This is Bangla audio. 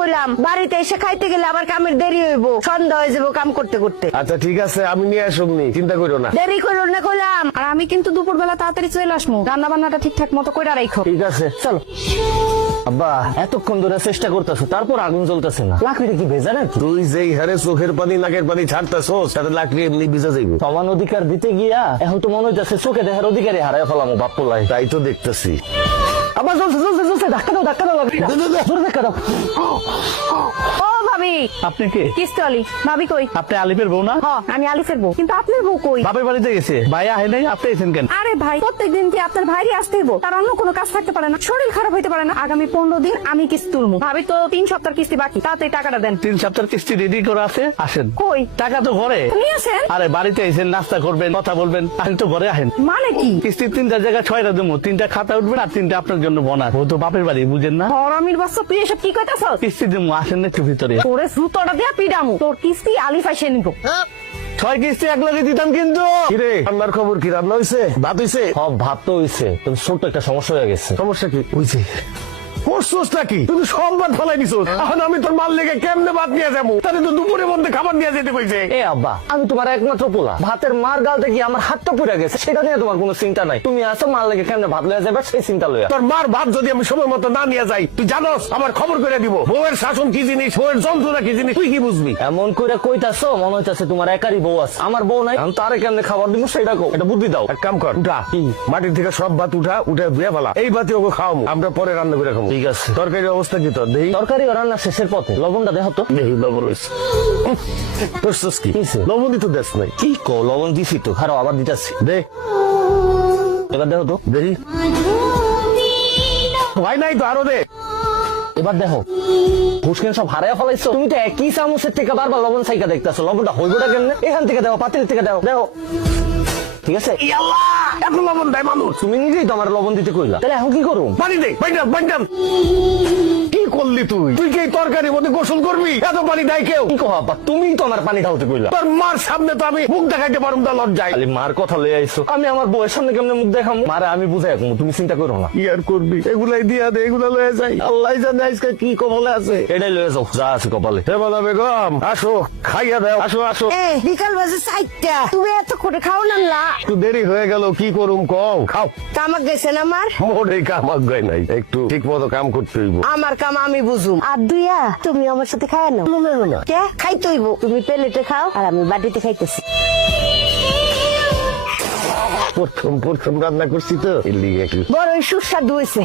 কইলাম বাড়িতে এসে খাইতে গেলে আবার কামের দেরি হইব, সন্ধ্যা হয়ে যাবো কাম করতে করতে। আচ্ছা ঠিক আছে, আমি নিয়ে আসুমনি, চিন্তা করো না। দেরি করো না কইলাম। আর আমি কিন্তু দুপুর বেলা তাড়াতাড়ি চলে আসবো, রান্না বান্নাটা ঠিকঠাক মতো কইরা রাখো। ঠিক আছে চলো। আব্বা এতক্ষণ ধরে চেষ্টা করতেছো, তারপর আগুন জ্বলতেছে না। লাকড়িটা কি ভেজা নাকি? তুই যেই হারে চোখের পানি নাকের পানি ছাড়তেছস, তাতে লাকড়ি এমনি ভিজা যাইব। সমান অধিকার দিতে গিয়া এখন তো মনে হইতেছে চোখে দেখার অধিকারই হারাই ফেলামো বাপ্পু লাই। তাই তো দেখতেছি। আবার জ্বলছে জ্বলছে জ্বলছে, ধাক্কা দাও লাকড়িটা। জোরে ধাক্কা দাও। ও ভাবি, আপনি কে? কিস্তি আলি। ভাবি কই? আপনি আলিফের বউ না? হ্যাঁ আমি আলিফের বউ, কিন্তু আপনার বউ কই? বাপের বাড়িতে গেছে। ভাই আহে নাই, আপনি এসেছেন কেন? আরে ভাই, প্রত্যেকদিন কি আপনার ভাইরই আসতে হইব? তার অন্য কোনো কাজ থাকতে পারে না? শরীর খারাপ হইতে পারে না? আগামী 15 দিন আমি কিস্তি তুলবো। ভাবি তো 3 সপ্তাহ কিস্তি বাকি, তাড়াতাড়ি টাকাটা দেন। 3 সপ্তাহের কিস্তি রেডি করে আছে, আসেন। কই টাকা তো ঘরে। নিয়ে আসেন। আরে বাড়িতে এসেন, নাস্তা করবেন, কথা বলবেন, আসেন তো ঘরে আসেন। মানে কি? কিস্তির 3টা জায়গায় 6টা দেবো, 3টা খাতা উঠবেন আর 3টা আপনার জন্য বোনাস। ও তো বাপের বাড়ি, বুঝেন না? হরামির বাচ্চা, তুই এসব কি কইতাছস? কিস্তি দেবো, আসেন না একটু ভিতরে। তোরে জুতোটা দিয়া পিডামু, তোর কিস্তি আলিফ আইসে নিব। 6 কিস্তি এক লাগে দিতাম কিন্তু। কিরে রান্নার খবর কি? রান্না হইছে? ভাত হইছে? সব ভাত তো হইছে, তবে ছোট্ট একটা সমস্যা হয়ে গেছে। সমস্যা কি হইছে? করছোসটা কি? তুই তো সব ভাত ফলাই দিছ। এখন আমি তোর মাল লেগে কেমনে ভাত নিয়ে যাবো? তাহলে তো দুপুরের মধ্যে খাবার নিয়ে যেতে কইছে। এ আব্বা, আমি তোমার একমাত্র পোলা। ভাতের মার গালতে গিয়ে আমার হাতটা পুড়ে গেছে, সেটা নিয়ে তোমার কোনো চিন্তা নাই। তুমি আসো, মাল লেগে কেমনে ভাত লয়ে যাবে সেই চিন্তা লইয়া। তোর মার ভাত যদি আমি সময় মতো না নিয়ে যাই, তুই জানোস আমার খবর করে দিব। বউয়ের শাসন কি জিনিস, বউয়ের যন্ত্রণা কি জিনিস, তুই কি বুঝবি? এমন করে কইতাছো মনে হইতাছে তোমার একারই বউ আছে। আমার বউ নাই, আমি তারে কেমনে খাবার দিব সেটা কও, এটা বুদ্ধি দাও। এক কাম কর, উঠা মাটির থেকে সব ভাত উঠে ধুয়ে ফেলা। এই ভাতি ওকে খাওয়াবো, আমরা পরে রান্না করে খাবো। ঠিক আছে। তরকারির অবস্থা কি তোর? দেই তরকারি রান্না শেষের পথে, লবণটা দেখো তো। দেই লবণ হইছে। করছস কি? কিসে? লবণই তো দেশ নাই। কি কো, লবণ দিছি তো, খারাপ আবার দিতাছি। দে এবার দেখো তো। দেই হয় নাই তো, আরো দে। এবার দেখো, ফুসকেন সব হারাইয়া ফেলাইছো। তুমি তো একই চামচের থেকে বারবার লবণ সাইকা দেখতেছো, লবণটা হইবটা কেমনে? এখান থেকে দেখো, পাতিল থেকে দেখো, দেখো। ঠিক আছে? ইয়াল্লাহ, এত লবণ দেয় মানুষ? তুমি নিজেই তো আমার লবণ দিতে কইলা, তাহলে এখন কি করুম? পানি দে, বাইন্ডাম। কি করলি তুই? তুই কি এই তরকারির মধ্যে গোসল করবি? এত পানি দেয় কেউ? কি কো আব্বা, তুমিই তো আমার পানি ঢালতে কইলা। তোর মার সামনে তো আমি মুখ দেখাইতে পারুম না, লজ্জায়। খালি মার কথা লয়ে আইছো, আমি আমার বউয়ের সামনে কেমনে মুখ দেখাম? মারে আমি বুঝাই রাখবো, তুমি চিন্তা করো না। কি আর করবি? এগুলাই দিয়া দে, এগুলা লয়ে যাই। আল্লাহ জানে আজকে কি কপালে আছে। এটাই লয়ে যাও, যা আছে কপালে। হে বাবা বেগম, আসো, খাইয়া দাও, আসো আসো। বিকাল বাজে 4টা, তুমি এত করে খাও না? একটু দেরি হয়ে গেল, কি করুম কও? খাও। কামাক গেছেন আমার? মোরে কামাক গায় নাই, একটু ঠিক মতো কাম করতে হইব। আমার কাম আমি বুঝুম। আর দুইয়া তুমি আমার সাথে খায় না? না কে খাইতে হইব? তুমি প্লেটে খাও আর আমি বাটিতে খাইতেছি। প্রথম রান্না করছি তো, এর লিগে একটু বড় সুস্বাদু হয়েছে।